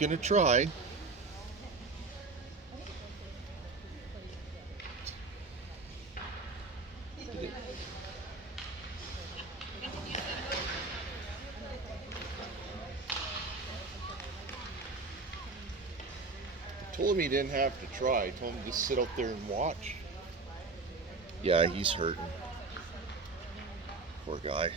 gonna try. Told him he didn't have to try. I told him to just sit out there and watch. Yeah, he's hurting. Poor guy.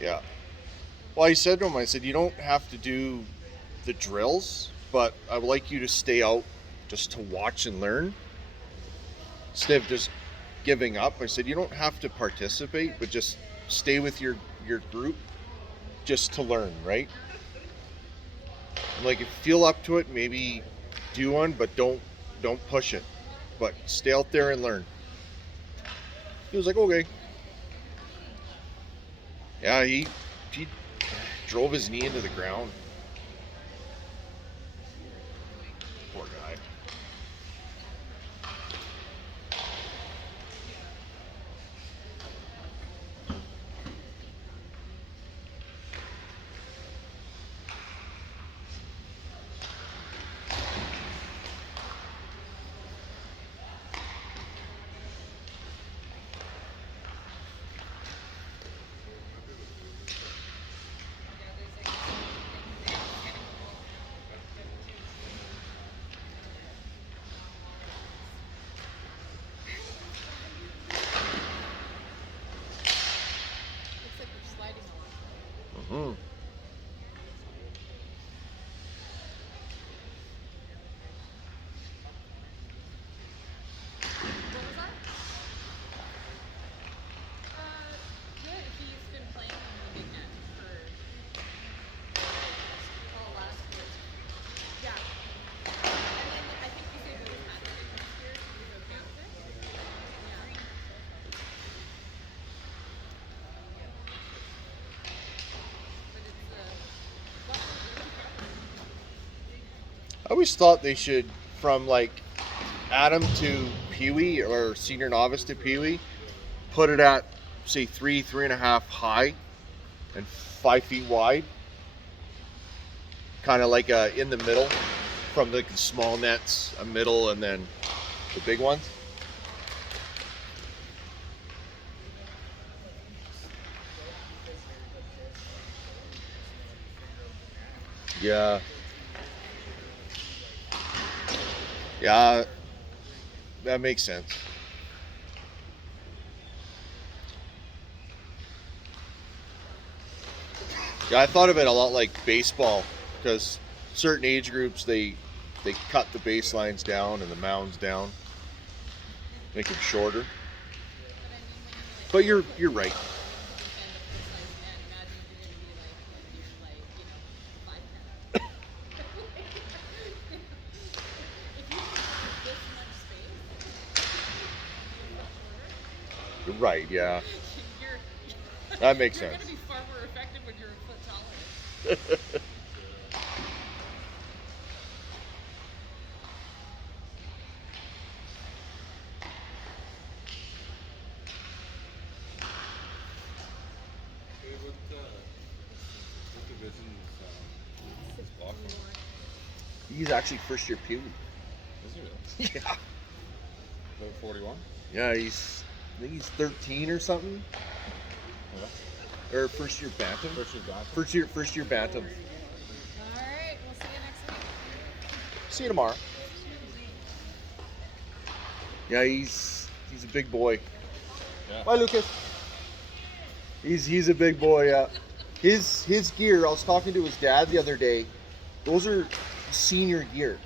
Yeah. Well, I said to him, I said, you don't have to do the drills, but I would like you to stay out just to watch and learn instead of just giving up. I said, you don't have to participate, but just stay with your group just to learn, right? Like, if you feel up to it, maybe do one, but don't push it. But stay out there and learn. He was like, okay. Yeah, he drove his knee into the ground. Poor guy. Mm-hmm. I always thought they should, from like Adam to Pee Wee or senior novice to Pee Wee, put it at say 3.5 high and 5 feet wide, kind of like in the middle, from the small nets, a middle, and then the big ones. Yeah, yeah, that makes sense. Yeah, I thought of it a lot like baseball because certain age groups they cut the baselines down and the mounds down, make them shorter. But you're right. You're right. Yeah, that makes sense. He's actually first year Pee Wee. Is he really? Yeah. About 41? Yeah, I think he's 13 or something. Yeah. Or first year Bantam. First year back. First year Bantam. All right, we'll see you next week. See you tomorrow. Yeah, he's a big boy. Yeah. Bye, Lucas. He's a big boy. Yeah. His gear. I was talking to his dad the other day. Those are senior gear.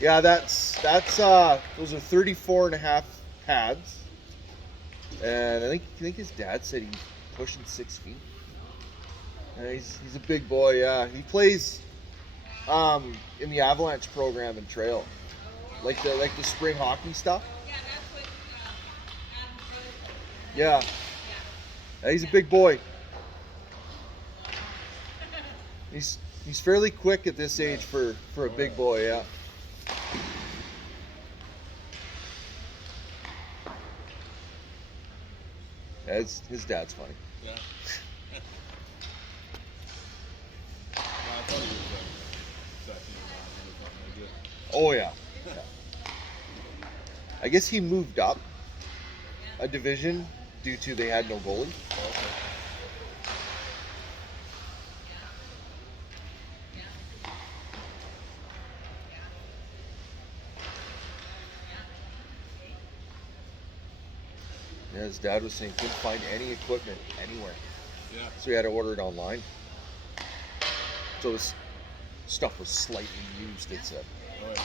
Yeah. Yeah, those are 34 and a half pads. And I think his dad said he's pushing 6 feet. Yeah, he's a big boy. Yeah, he plays in the Avalanche program in trail, like the spring hockey stuff. Yeah, he's a big boy. He's fairly quick at this age for a big boy. Yeah. Yeah, his dad's funny. Yeah. I thought he was second or something like that. Oh yeah. I guess he moved up a division due to they had no goalie. Oh, okay. Yeah, his dad was saying couldn't find any equipment anywhere, Yeah. so he had to order it online. So this stuff was slightly used. It said. Oh, yeah.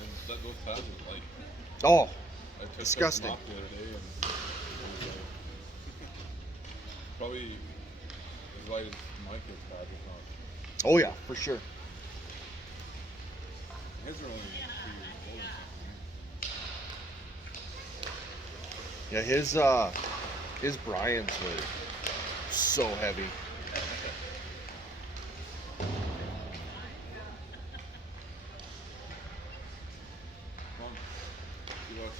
And those pads are like, Oh, I took disgusting. them off the other day and it was like, probably as light as my kid's pads, if not. Oh yeah, for sure. His are only 2 years old or something. Yeah, his Bryans were so heavy. Mom, you look.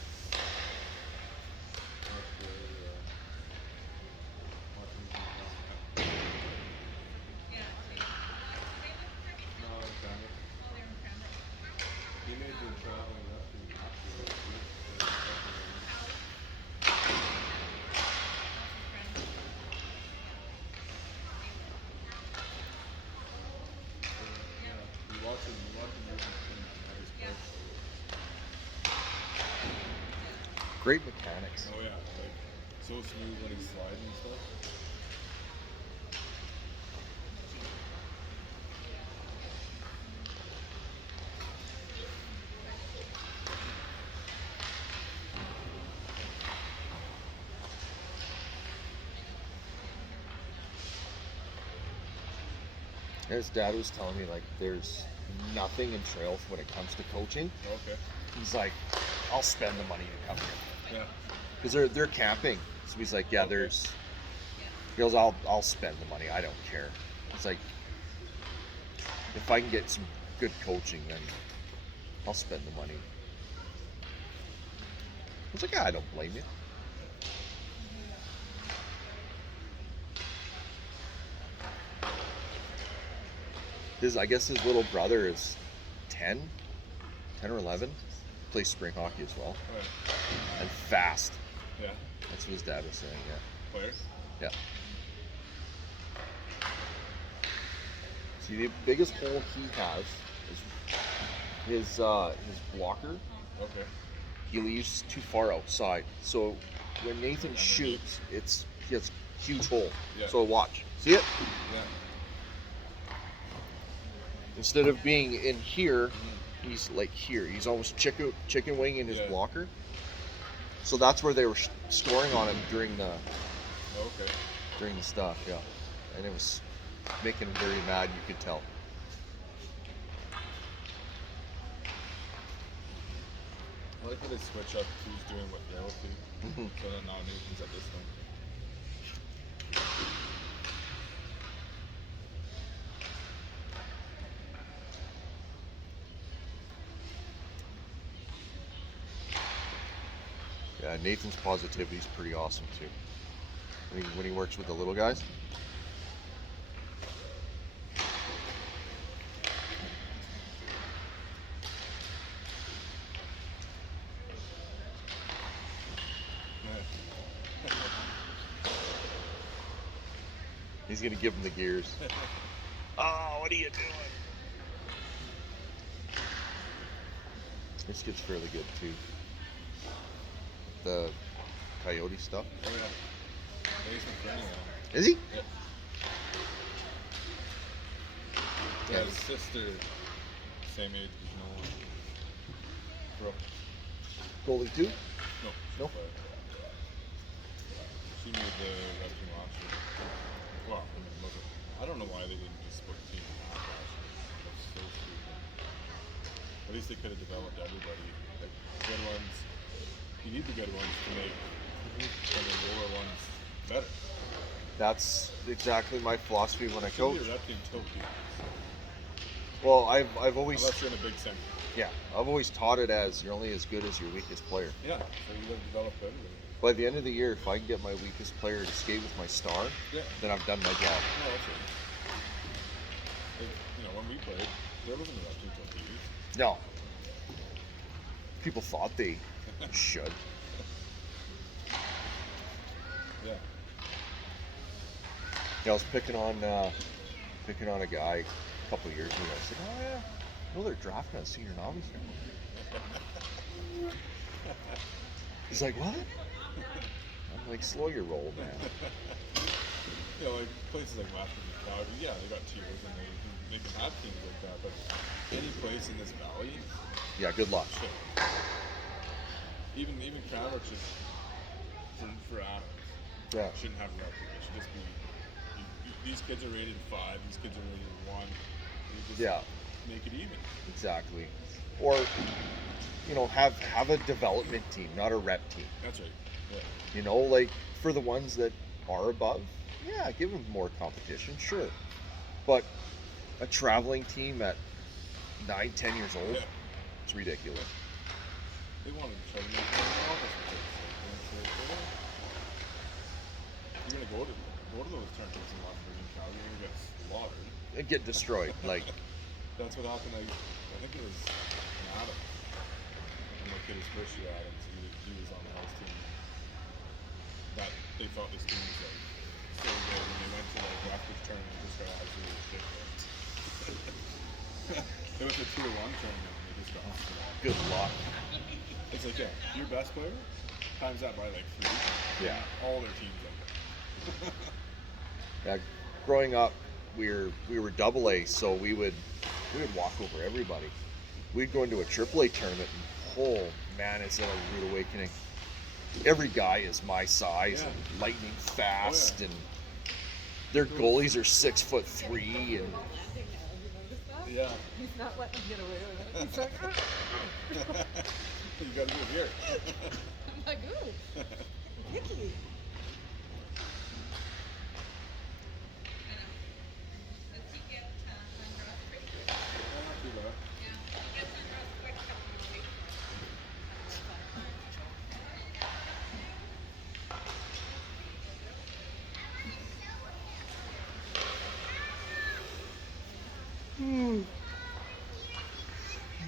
He made good traveling after. You watch him move at his coach. Great mechanics. Oh yeah, like so smooth when he's sliding and stuff. His dad was telling me like there's nothing in trail when it comes to coaching. Okay. He's like, I'll spend the money to come here Yeah. because they're camping. So he's like, yeah, Okay. there's. He goes, I'll spend the money. I don't care. It's like, if I can get some good coaching, then I'll spend the money. I was like, yeah, I don't blame you. I guess his little brother is 10 or 11, plays spring hockey as well, Right. and fast. Yeah. That's what his dad was saying, yeah. Players. Yeah. See, the biggest hole he has is his blocker. Okay. He leaves too far outside. So when Nathan shoots, he has a huge hole. Yeah. So watch. See it? Yeah. Instead of being in here, he's like here. He's almost chicken wing in his Yeah. blocker. So that's where they were scoring on him during the Okay. stuff, yeah. And it was making him very mad, you could tell. I like how they switch up who's doing what they'll do. Mhm. So then now Nathan's at this one. Yeah, Nathan's positivity is pretty awesome too. When he works with the little guys. He's gonna give him the gears. Oh, what are you doing? This gets fairly good too. The coyote stuff. Oh yeah. He's been training now. Is he? Yep. Yeah, his sister, same age as Noah. Brooke. Goalie too? No. No? But she made the rep team last year. Well, I mean, look, I don't know why they didn't just split the team in half last year. That's so stupid. At least they could have developed everybody. Like, good ones. You need the good ones to make some of the lower ones better. That's exactly my philosophy when I Should coach. be a rep team till people. Well, I've always Unless you're in a big center. I've always taught it as you're only as good as your weakest player. Yeah, so you got to develop everybody. By the end of the year, if I can get my weakest player to skate with my star, Yeah. then I've done my job. No, that's right. Like, you know, when we played, there wasn't a rep team till TV. No. People thought they should. Yeah. Yeah, I was picking on a guy a couple of years ago. I said, "Oh yeah, well they're drafting a senior novice now." He's like, "What?" I'm like, "Slow your roll, man." You know, like places like Matthews and Calgary, yeah, they got tiers and they can have teams like that, but any place in this valley, Yeah, good luck. shit. Even Cranbrook should, for Adams, Yeah, shouldn't have a rep team. It should just be, these kids are rated 5, these kids are rated 1. You just yeah, make it even. exactly. Or, have a development team, not a rep team. That's right. Yeah. Like for the ones that are above, yeah, give them more competition, sure. But a traveling team at 9, 10 years old, Yeah. it's ridiculous. They wanted to try to make it all this place. And it's like, well, you're gonna go to those tournaments in Lethbridge and Calgary, you're gonna get slaughtered. They get destroyed. Like, That's what happened. I think it was in Adams. And my kid is first year Adams. He was on the house team. That they thought this team was like so good, and they went to like Lethbridge tournament and just got absolutely shit. They went to a tier 1 tournament and they just got slaughtered. good luck. It's like, yeah, your best player times that by like 3. Yeah. All their teams out there. Yeah, growing up, we were double A, so we would walk over everybody. We'd go into a triple A tournament, and oh man, is that a rude awakening. Every guy is my size Yeah. and lightning fast, yeah. and their goalies are 6'3" and Yeah. He's not letting him get away with it. He's like, "Ah." You gotta do it here. I'm like, ooh, icky. Not too bad.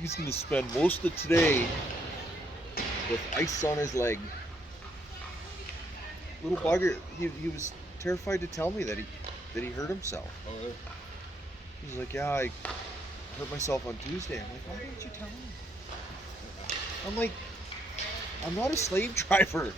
he's going to spend most of today with ice on his leg. Little bugger, he was terrified to tell me that he hurt himself. Oh, really? He's like, "Yeah, I hurt myself on Tuesday." I'm like, "Why didn't you tell me?" I'm like, "I'm not a slave driver."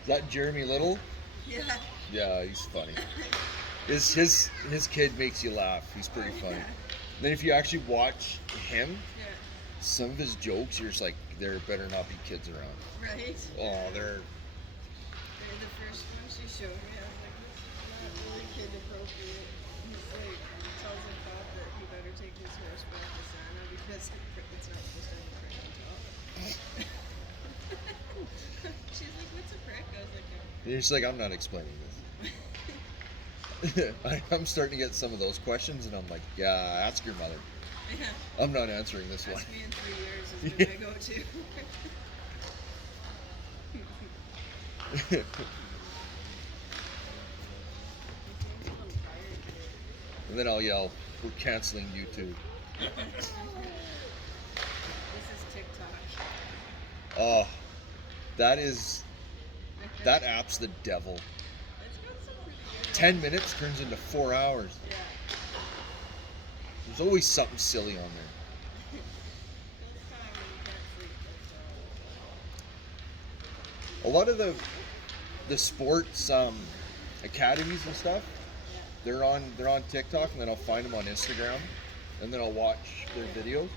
Is that Jeremy Little? Yeah. Yeah, he's funny. His kid makes you laugh. He's pretty funny. Then if you actually watch him, Yeah. some of his jokes, you're just like, there better not be kids around. Right? Oh, they're The first one she showed me, I was like, this is not really kid appropriate. He's like, he tells him Bob that he better take his horse back to Santa because it's not supposed to have a print on top. She's like, what's a prick? I was like, You're just like, I'm not explaining this. I'm starting to get some of those questions, and I'm like, yeah, ask your mother. yeah. I'm not answering this one. Ask me in 3 years is when I go to. And then I'll yell, we're canceling YouTube. This is TikTok. Oh, that app's the devil. It's got some pretty good 10 minutes turns into 4 hours. Yeah. There's always something silly on there. Those time when you can't sleep, that's A lot of the sports academies and stuff, they're on TikTok, and then I'll find them on Instagram, and then I'll watch their videos.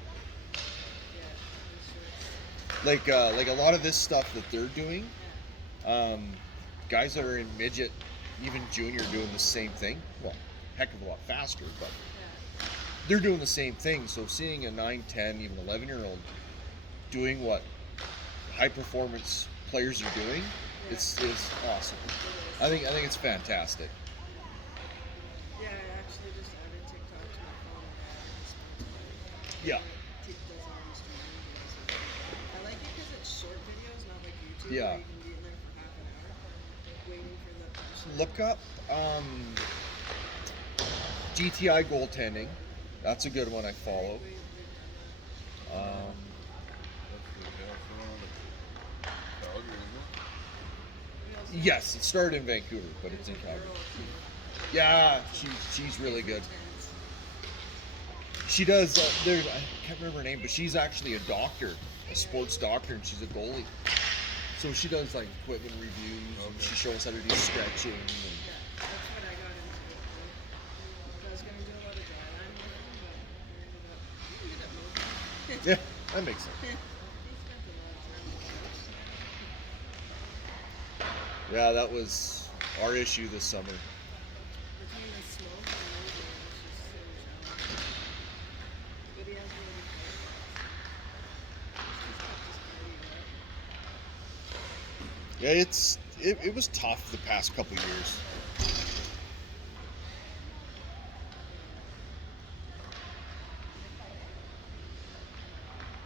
Like a lot of this stuff that they're doing, guys that are in midget, even junior, doing the same thing. Well, heck of a lot faster, but they're doing the same thing. So seeing a 9, 10, even 11-year-old doing what high performance players are doing, it's awesome. I think it's fantastic. Yeah, I actually just added TikTok to my phone. Yeah. Does all these streaming videos. I like it because it's short videos, not like YouTube. Yeah. Where you can be in there for half an hour, waiting for the punchline. Look up GTI goaltending. That's a good one I follow. That's the one of Calgary, isn't it? Yes, it started in Vancouver, but it's in Calgary. Yeah, she's really good. She does. There's I can't remember her name, but she's actually a doctor, a sports doctor, and she's a goalie. So she does like equipment reviews. And she shows how to do stretching. And, That's what I got into. I was going to do a lot of dry line with him, but I ended up moving. yeah, that makes sense. He spent a lot of time with us. Yeah, that was our issue this summer. Between the smoke and moving, it's just so challenging. But he has really good cardio. He's kept his cardio up. Yeah, it was tough the past couple years.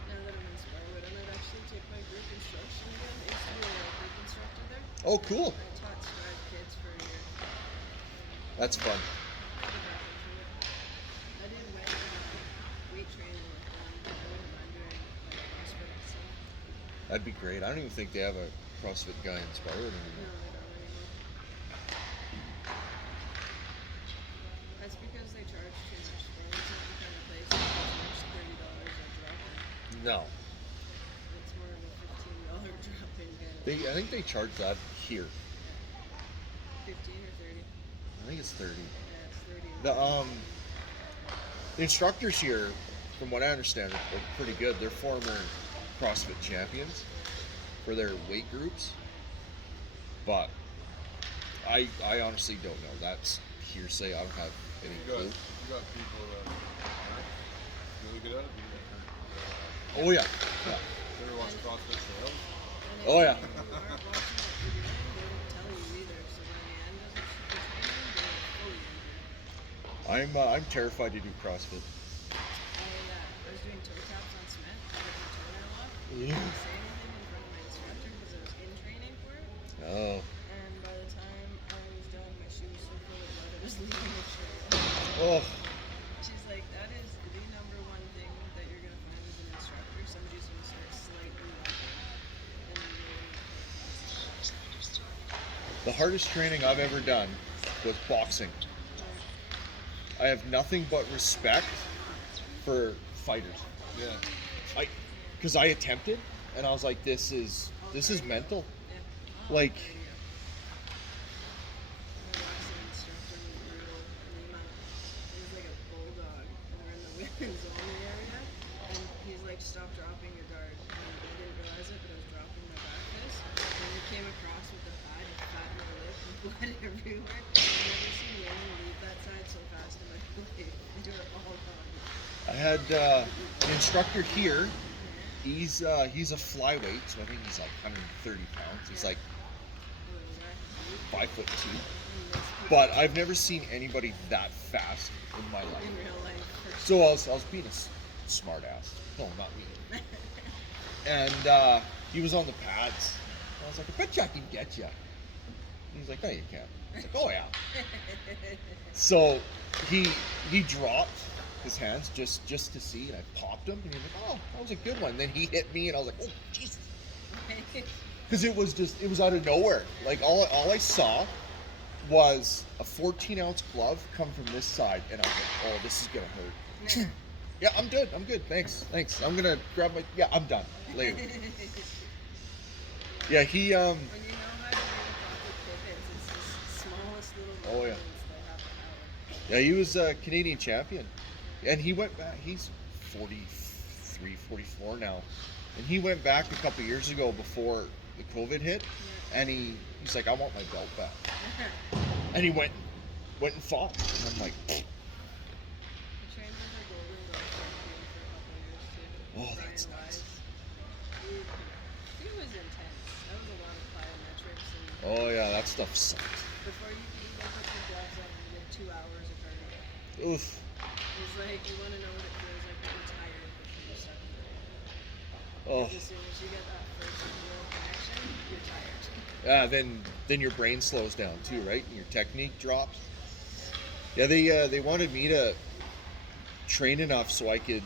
Now that I'm in Sparwood, I might actually take my group instruction again. I used to be a group instructor there. Oh, cool. I taught Strive kids for a year. That's fun. Get back into it. I did weight training with them. I wouldn't mind doing like CrossFit and stuff. That'd be great. I don't even think they have a CrossFit guy inspired No, anymore. they don't anymore. That's because they charge too much. Sparwood's not the kind of place that charges $30 a drop-in. No, It's more of a $15 drop-in kind of I think they charge that here. 15 or 30. I think it's 30. Yeah, it's 30. The instructors here, from what I understand, are pretty good. They're former CrossFit champions for their weight groups, but I honestly don't know. That's hearsay. I don't have any clue. You got people that aren't really good at it. Oh yeah, yeah. You ever watch CrossFit Sales? And Oh, if yeah. you aren't watching what you're doing, they won't tell you either. So by the end of the training, they're fully injured. I'm terrified to do CrossFit. I was doing toe taps on cement. I got my toenail off. I Yeah. didn't say anything in front of my instructor because I was in training for it. Oh, And by the time I was done, my shoe was so full of blood, it was leaving the trail. oh, She's like, that is the number one thing that you're going to find as an instructor. Somebody's going to start slightly walking. And the hardest training I've ever done was boxing. I have nothing but respect for fighters. Yeah. Because I attempted, and I was like, this is mental. yeah. Like, My boxing instructor was brutal. Lima. He was like a bulldog. And we're in the women's only area. And he's like, stop dropping your guard. And I didn't realize it, but I was dropping my back fist. And he came across with the pad, he fat my lip, and blood everywhere. I've never seen women leave that side so fast in my life. They were all gone. I had an instructor here He's a flyweight, so I think he's like 130 pounds. He's like Little guy. 5'2". And this But I've never seen anybody that fast in my in life. real life. For So I was being a smart ass. No, not me. And he was on the pads. I was like, I bet you I can get you. He's like, no, you can't. I was like, oh yeah. So he dropped his hands just to see, and I popped him, and he was like, oh, that was a good one. Then he hit me, and I was like, oh, Jesus. Because it was out of nowhere. Like, all I saw was a 14-ounce glove come from this side, and I was like, oh, this is going to hurt. Yeah, I'm good. Thanks. I'm going to grab my, yeah, I'm done. Later. Yeah, he, When you know how to do the proper pivots, it's the smallest little Oh, yeah. movements that have power. Yeah, he was a Canadian champion. And he went back, he's 43, 44 now. And he went back a couple years ago before the COVID hit. And he's like, I want my belt back. And he went and fought. And I'm like, He trained with a Golden Glove champion for a couple years too. Oh, that's Brian nuts. Wise. He was intense. That was a lot of plyometrics and oh yeah, that stuff sucks. before you could even put your gloves on, you did 2 hours of cardio. Oof. It's like you want to know what it feels like to be tired before you start the day. Oh. 'Cause as soon as you get that first real connection, you're tired. Yeah, then your brain slows down too, right? And your technique drops. Yeah, they wanted me to train enough so I could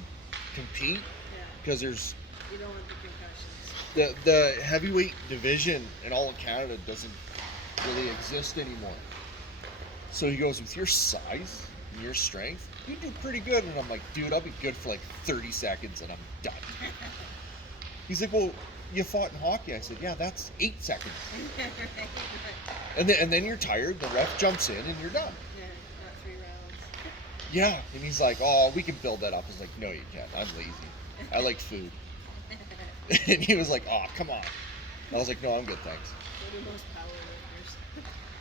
compete Yeah. because there's You don't want the concussions. the heavyweight division in all of Canada doesn't really exist anymore. So he goes, with your size and your strength, you do pretty good. And I'm like, dude, I'll be good for like 30 seconds and I'm done. He's like, well, you fought in hockey. I said, yeah, that's 8 seconds. And then you're tired. The ref jumps in and you're done. Yeah, not 3 rounds. Yeah. And he's like, oh, we can build that up. I was like, no, you can't. I'm lazy. I like food. And he was like, oh, come on. I was like, no, I'm good, thanks. So do most power lifters.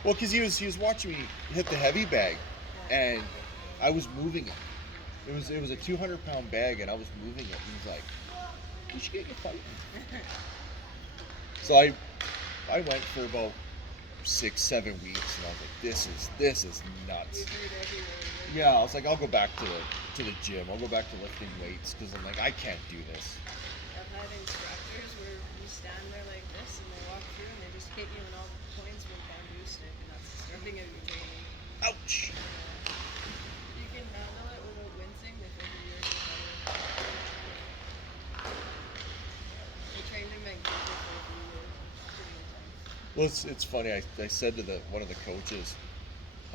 Well, because he was watching me hit the heavy bag, and I was moving it. It was a 200-pound bag, and I was moving it. And he's like, "We should get you fighting." So I went for about 6-7 weeks, and I was like, "This is nuts." You've heard everywhere. Right? Yeah, I was like, "I'll go back to the gym. I'll go back to lifting weights because I'm like, I can't do this." I've had instructors where you stand there like this and they walk through and they just hit you in all the points with a bamboo stick, and that's the starting of your training. Ouch. You can handle it without wincing with every year of power. I trained in Vancouver for a few years. It's pretty intense. Well, it's funny. I said to one of the coaches,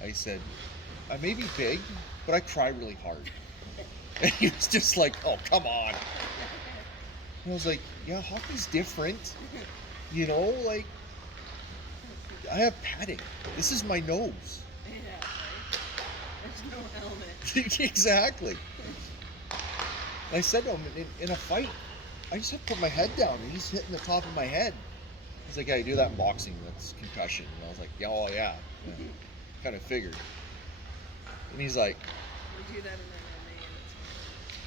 I said, I may be big, but I try really hard. And he was just like, oh, come on. And I was like, yeah, hockey's different. You know, like, I have padding. This is my nose. Yeah, right? There's no helmet. Exactly. And I said to him, in a fight, I just have to put my head down, and he's hitting the top of my head. He's like, yeah, you do that in boxing. That's concussion. And I was like, yeah, oh, yeah. Kind of figured. And he's like, We do that in MMA and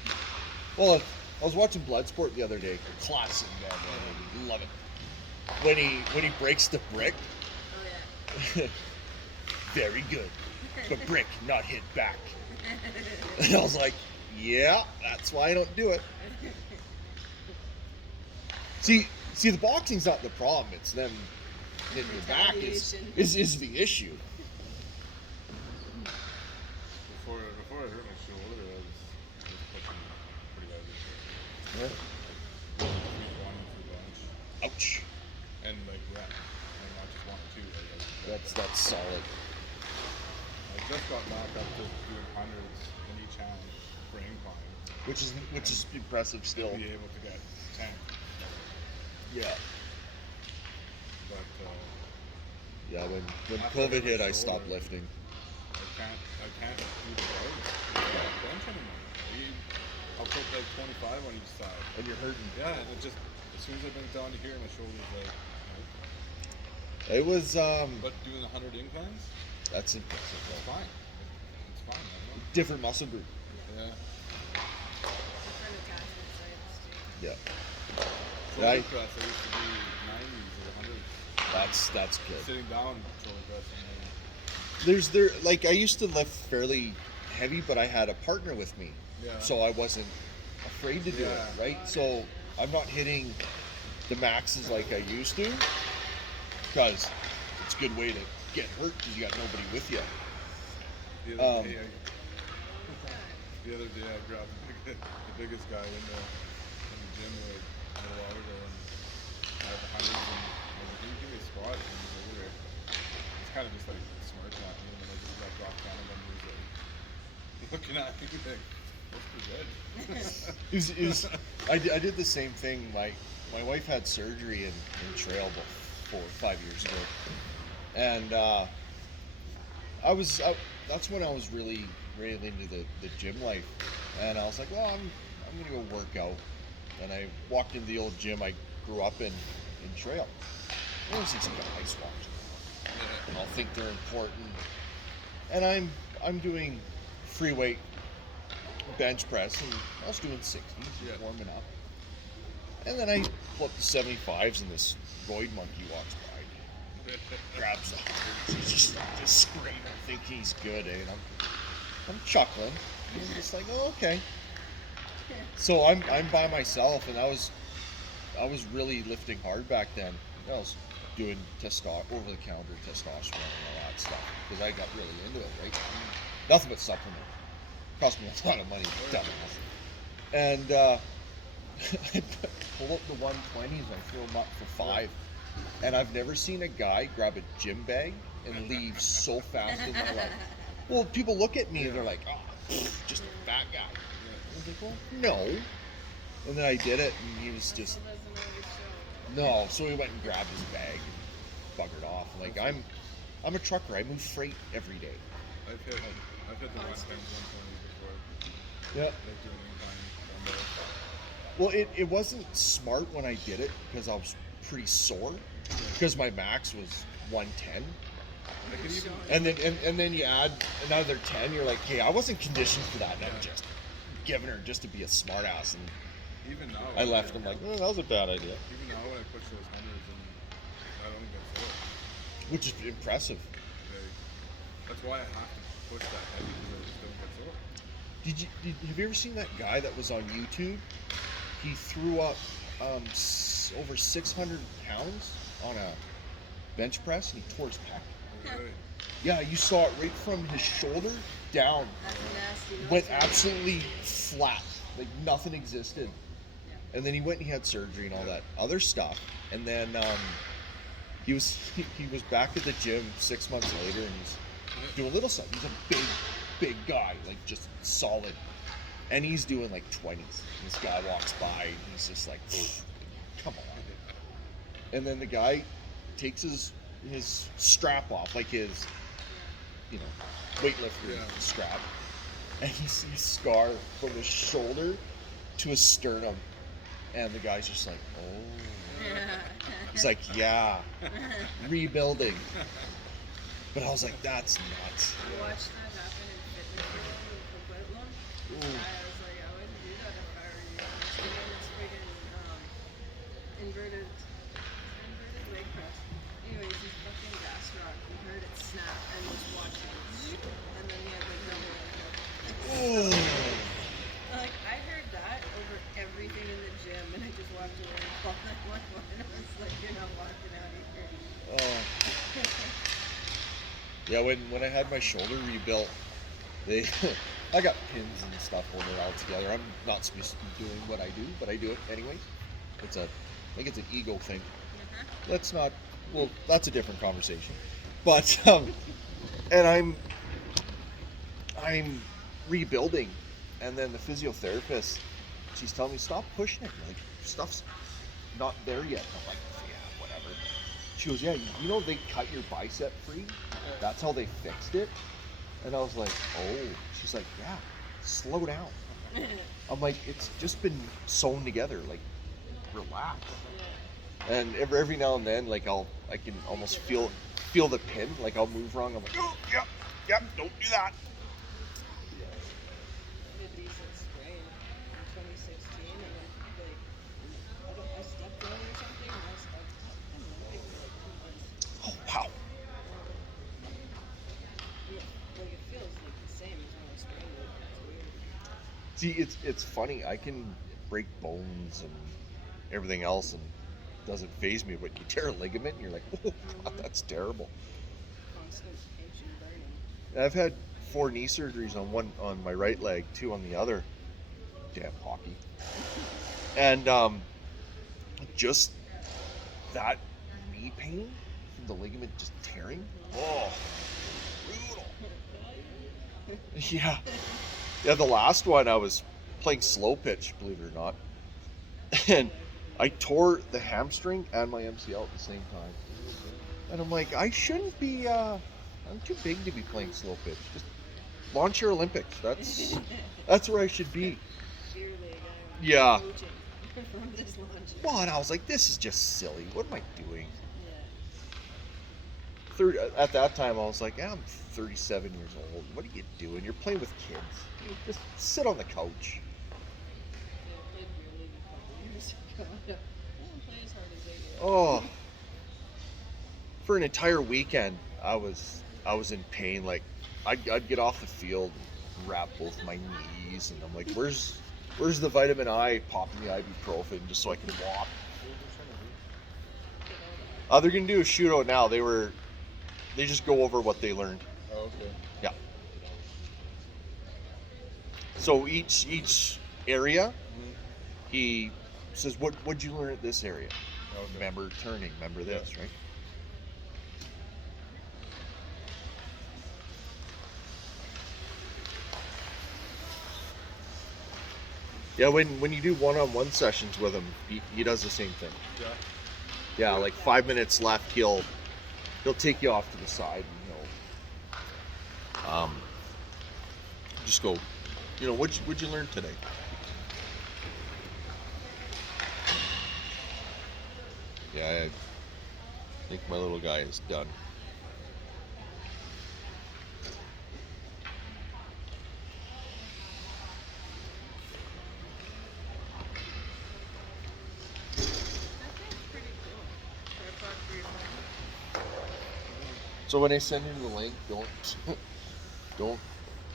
it's well, I was watching Bloodsport the other day. Classic, man. Love it. When he breaks the brick, oh yeah. very good. But brick, not hit back. And I was like, yeah, that's why I don't do it. See, the boxing's not the problem. It's them hitting your back is the issue. Before I hurt my shoulder, I was pushing pretty heavy. Yeah. One for lunch. Ouch. And like rep. And not just 1 or 2. Like, That's solid. I just got back up to doing hundreds in each hand for incline. Which is impressive still. To be able to get 10. Yeah. But Yeah, when COVID hit, I stopped lifting. I can't do the guard. Bench anymore. I'll put like 25 on each side. And you're hurting. Yeah, and it just as soon as I've been down to here, my shoulders like. It was But doing 100 inclines, that's impressive. it's Though. fine. It's fine. I don't know. Different muscle group. Yeah. different attachment sites too. Yeah. Shoulder Right. press, I used to do 90s or 100s. That's good. Sitting down, shoulder press. Like I used to lift fairly heavy, but I had a partner with me, Yeah. so I wasn't afraid to do it. Yeah. Right. So I'm not hitting the maxes like I used to, because it's a good way to get hurt because you got nobody with you. The other day, I grabbed the biggest guy in the gym like a little while ago, and I had the hundreds, and I was like, "Can you give me a spot?" And he was over there. It's kind of just like smirking at me, and then I just got dropped down, and then he was like looking at me like, "That's pretty good." I did the same thing. My wife had surgery in trail before 5 years ago, and that's when I was really into the gym life, and I was like, well, I'm gonna go work out, and I walked into the old gym I grew up in trail. There's these guys watching. I'll think they're important, and I'm doing free weight bench press, and I was doing 60s, Yeah. warming up. And then I pull up the 75s, and this Void monkey walks by, grabs the 100s, he's just screaming, thinking he's good, eh? And I'm chuckling. And I'm just like, oh, okay. So I'm by myself, and I was really lifting hard back then. I was doing over-the-counter testosterone and all that stuff because I got really into it, right? Nothing but supplement. Cost me a lot of money, dumbass. And I pull up the 120s and I throw them up for 5. And I've never seen a guy grab a gym bag and leave so fast in my life. Well, people look at me and they're like, oh, just a fat guy. I was like, well, no. And then I did it, and he was just, Muscle doesn't always show. no. So he went and grabbed his bag and buggered off. Like, I'm a trucker. I move freight every day. I've hit the 110s, 120s before. Yeah. Like doing incline dumbbells. Well, it wasn't smart when I did it because I was pretty sore because my max was 110. I could even, And then you add another 10. You're like, hey, I wasn't conditioned for that. And I'm just giving her just to be a smart ass. And even now, I left. I'm like, oh, that was a bad idea. even now when I push those hundreds and I don't get sore. Which is impressive. That's why I have to push that heavy because I just don't get sore. Have you ever seen that guy that was on YouTube? He threw up over 600 pounds on a bench press, and he tore his pec. Really? Yeah, you saw it right from his shoulder down. That's nasty. Went absolutely flat, like nothing existed. And then he went and he had surgery and all that other stuff. And then he was back at the gym 6 months later, and he's doing little stuff. He's a big guy, like just solid. And he's doing like 20s. This guy walks by, and he's just like, come on. And then the guy takes his strap off, like his, weightlifter strap, and he sees scar from his shoulder to his sternum, and the guy's just like, oh. He's like, yeah, rebuilding. But I was like, that's nuts. I watched that happen in fitness with Pueblo. I was like, I wouldn't do that if I were you. I'm just doing this friggin' inverted leg press. Anyways, he's fucking gas rock. We heard it snap and just watched it. And then he had like double leg. Like, I heard that over everything in the gym, and I just walked away and called 911. I was like, you're not walking out of here. Yeah, when I had my shoulder rebuilt, I got pins and stuff holding it all together. I'm not supposed to be doing what I do, but I do it anyway. I think it's an ego thing. Let's not. Well, that's a different conversation. But and I'm rebuilding, and then the physiotherapist, she's telling me, stop pushing it. Like, stuff's not there yet. I'm like, yeah, whatever. She goes, yeah, you know they cut your bicep free? That's how they fixed it. And I was like, oh. She's like, yeah, slow down. I'm like, it's just been sewn together. Like, relax. And every now and then, like, I can almost feel the pin. Like, I'll move wrong. I'm like, oh, yep, don't do that. A decent sprain in 2016, and then like See, it's funny. I can break bones and everything else, and it doesn't phase me. But you tear a ligament, and you're like, oh God, that's terrible. Constant pinching, burning. I've had 4 knee surgeries on my right leg, 2 on the other. Damn hockey. And just that knee pain from the ligament just tearing. Oh, brutal. Yeah. Yeah, the last one I was playing slow pitch, believe it or not. And I tore the hamstring and my MCL at the same time. And I'm like, I shouldn't be I'm too big to be playing slow pitch. Just launch your Olympics. That's where I should be. Dear leg, I am Yeah. coaching from this launch. Well, and I was like, this is just silly. What am I doing? Yeah. At that time, I was like, I'm 37 years old. What are you doing? You're playing with kids. You just sit on the couch. Yeah, I played beer league a couple years ago. I don't play as hard as they do. Oh, for an entire weekend, I was in pain. Like, I'd get off the field, and wrap both my knees, and I'm like, where's the vitamin I? Popping the ibuprofen just so I can walk. They're gonna do a shootout now. They just go over what they learned. Oh, okay. Yeah. So each area, he says, what'd you learn at this area? Okay. Remember turning, remember this, right? Yeah, when you do one-on-one sessions with him, he does the same thing. Yeah. Yeah, like 5 minutes left, he'll take you off to the side and he'll just go, what'd you learn today? Yeah, I think my little guy is done. That thing's pretty cool. Tripod for your phone. So when I send him the link, don't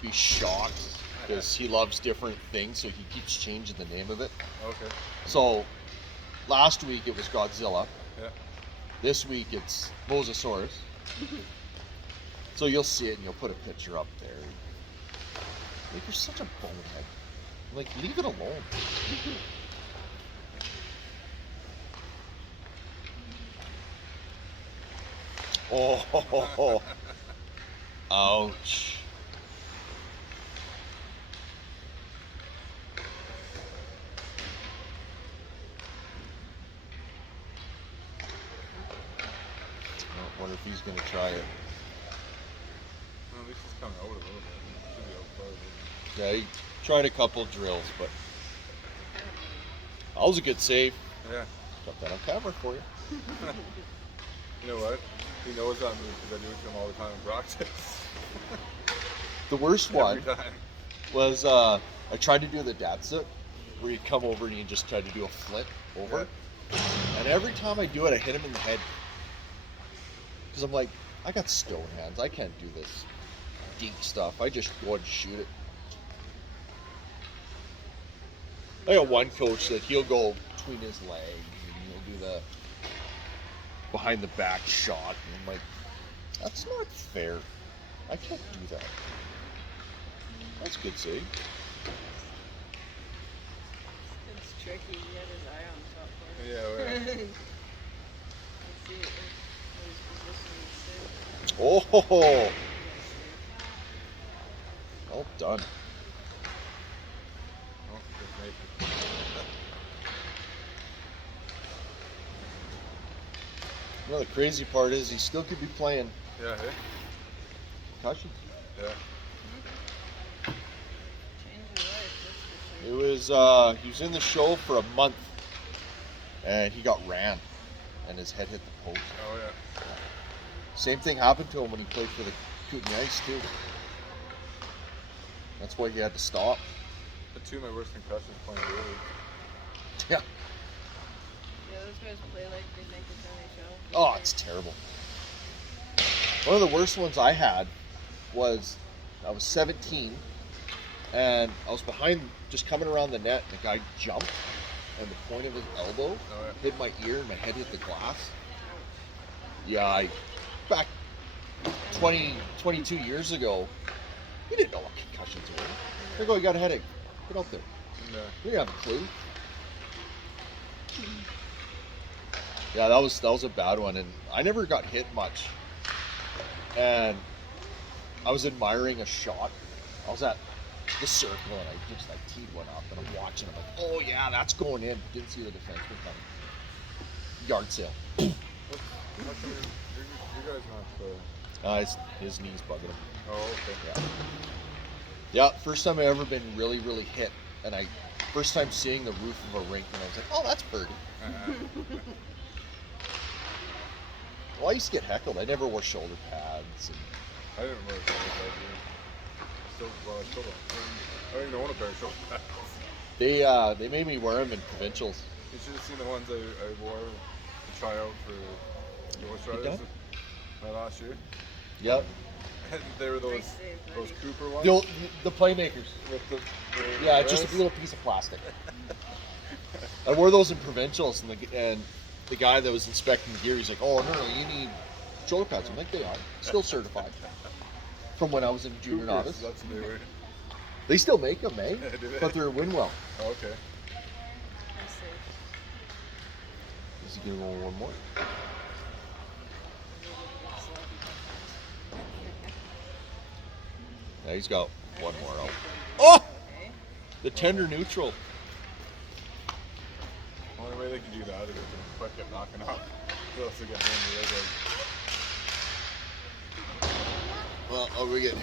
be shocked because he loves different things, so he keeps changing the name of it. Okay. So last week it was Godzilla. Yeah. This week it's Mosasaurus. So you'll see it and you'll put a picture up there. Like, you're such a bonehead. Like, leave it alone. Oh, ouch. I wonder if he's going to try it. Well, at least it's coming out a little bit. Should be out far, Yeah, he tried a couple drills, but that was a good save. but- Yeah. Got that on camera for you. You know what? He knows that move because I do it to him all the time in practice. The worst one Every time. was I tried to do the Datsun, where you come over and you just try to do a flip over. And every time I do it, I hit him in the head. Because I'm like, I got stone hands. I can't do this geek stuff. I just go and shoot it. I got one coach that he'll go between his legs and he'll do the behind the back shot. And I'm like, that's not fair. I can't do that. That's good save. It's tricky. He had his eye on top there. Yeah, well, yeah. Let's see it. His position is safe. Oh, well done. Oh, just make it. You know, the crazy part is he still could be playing Yeah, hey? concussion. Yeah. Changed your life, that's for It sure. was he was in the show for a month and he got ran and his head hit the post. Oh, yeah. Same thing happened to him when he played for the Kootenai Ice too. That's why he had to stop. The two of my worst concussions playing beer league. Yeah. Yeah, those guys play like they think it's NHL. Oh, it's terrible. One of the worst ones I had was I was 17 and I was behind, just coming around the net, and the guy jumped, and the point of his elbow Oh, yeah. hit my ear, and my head hit the glass. Yeah, back 22 years ago, we didn't know what concussions were. They go, you got a headache. Get out there. Yeah. We didn't have a clue. Yeah, that was a bad one, and I never got hit much. And I was admiring a shot. I was at the circle, and I just like teed one up, and I'm watching. I'm like, oh yeah, that's going in. Didn't see the defenseman coming. Yard sale. How come you guys not? His knees bugging him. Oh, okay. Yeah. Yeah, first time I ever been really, really hit, and first time seeing the roof of a rink, and I was like, oh, that's Birdie. Well, I used to get heckled. I never wore shoulder pads. And I didn't wear shoulder pads either. I still don't. I don't even own a pair of shoulder pads. they made me wear them in provincials. You should have seen the ones I wore to try out for North You Riders don't? my last year. Yep. And they were those Nice save, those buddy. Cooper ones. The playmakers. With the Yeah, just a little piece of plastic. I wore those in provincials, and the guy that was inspecting the gear, he's like, "Oh no, you need shoulder pads." I'm like, "They are still certified from when I was in junior Coopers, novice. that's what they were. They still make them, eh? Do they? But they're Winwell." Oh, okay. Nice save. Is he gonna go one more? Yeah, he's got one more out. Oh, Okay. the tender neutral. Only way they can do that is if they quick get knocking off. They'll also get in the leg. Well, are we getting